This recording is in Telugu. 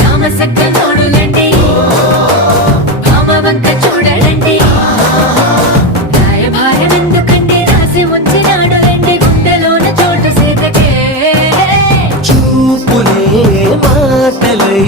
రామసక్కనోడులండి భామవంక చూడలండి రాయభారం ఎందుకండి రాసి ఉంచినాడు రండి గుండెలోన చోటు సీతకే చూపులే మాటలై